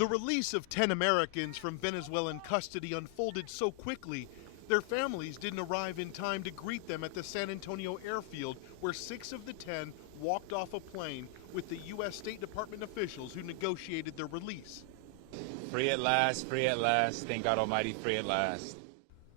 The release of 10 Americans from Venezuelan custody unfolded so quickly, their families didn't arrive in time to greet them at the San Antonio airfield, where 6 of the 10 walked off a plane with the U.S. State Department officials who negotiated their release. Free at last, thank God Almighty, free at last.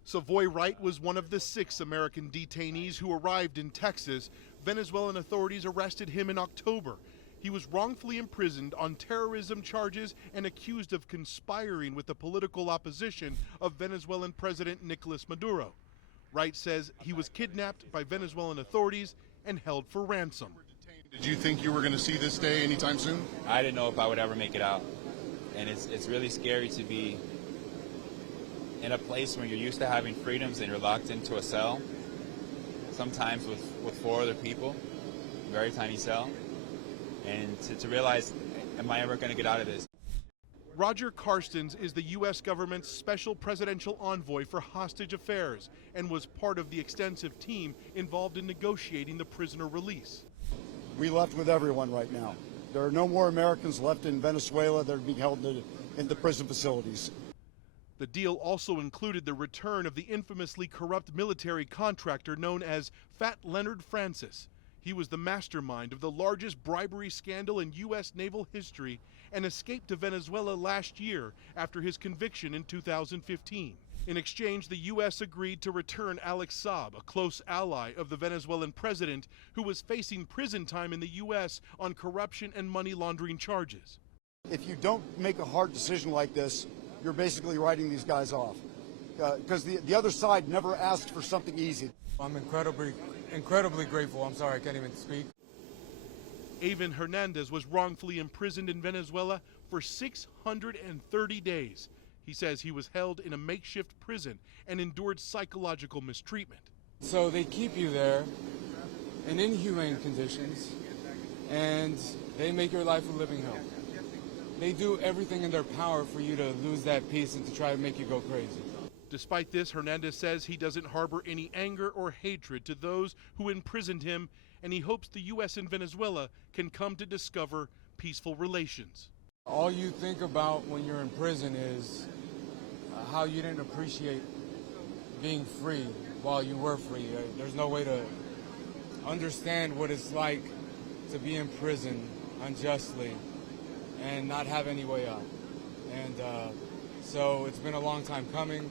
Savoy Wright was one of the 6 American detainees who arrived in Texas. Venezuelan authorities arrested him in October. He was wrongfully imprisoned on terrorism charges and accused of conspiring with the political opposition of Venezuelan President Nicolas Maduro. Wright says he was kidnapped by Venezuelan authorities and held for ransom. Did you think you were going to see this day anytime soon? I didn't know if I would ever make it out. And it's really scary to be in a place where you're used to having freedoms and you're locked into a cell, sometimes with 4 other people, a very tiny cell. And to realize, am I ever going to get out of this? Roger Carstens is the U.S. government's special presidential envoy for hostage affairs and was part of the extensive team involved in negotiating the prisoner release. We left with everyone right now. There are no more Americans left in Venezuela that are being held in the prison facilities. The deal also included the return of the infamously corrupt military contractor known as Fat Leonard Francis. He was the mastermind of the largest bribery scandal in U.S. naval history and escaped to Venezuela last year after his conviction in 2015. In exchange, the U.S. agreed to return Alex Saab, a close ally of the Venezuelan president who was facing prison time in the U.S. on corruption and money laundering charges. If you don't make a hard decision like this, you're basically writing these guys off. Because the other side never asked for something easy. I'm incredibly grateful. I'm sorry, I can't even speak. Avon Hernandez was wrongfully imprisoned in Venezuela for 630 days. He says he was held in a makeshift prison and endured psychological mistreatment. So they keep you there in inhumane conditions, and they make your life a living hell. They do everything in their power for you to lose that peace and to try to make you go crazy. Despite this, Hernandez says he doesn't harbor any anger or hatred to those who imprisoned him, and he hopes the U.S. and Venezuela can come to discover peaceful relations. All you think about when you're in prison is how you didn't appreciate being free while you were free. There's no way to understand what it's like to be in prison unjustly and not have any way out. And so it's been a long time coming.